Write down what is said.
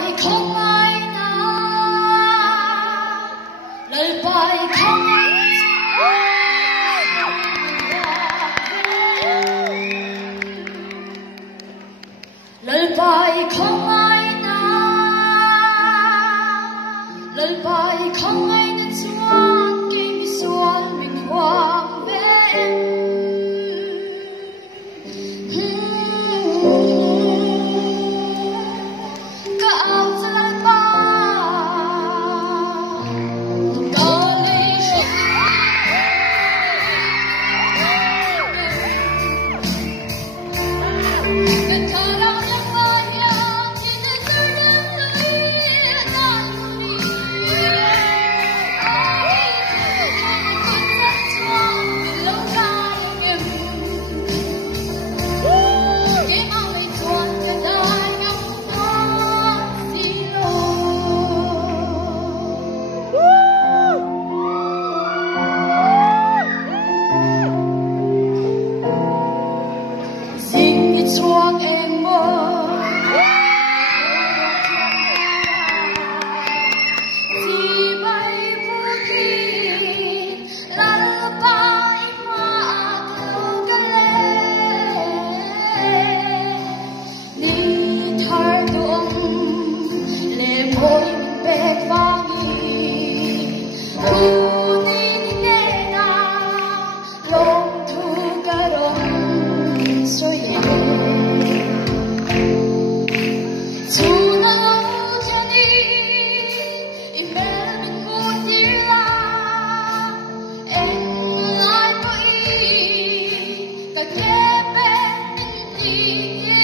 bài không ai nói, lời bài không ai lời bài không ai nói, lời bài không ai nên xoan kinh xoan mình hoang vẽ. Chuông em mơ thì bay vô kín là bay hoa theo cái lệ đi thar tuồng lệ môi mình bẹt vang thu đi nè na lông thu cả đông rồi em Hãy subscribe cho kênh Ghiền Mì Gõ để không bỏ lỡ những video hấp dẫn.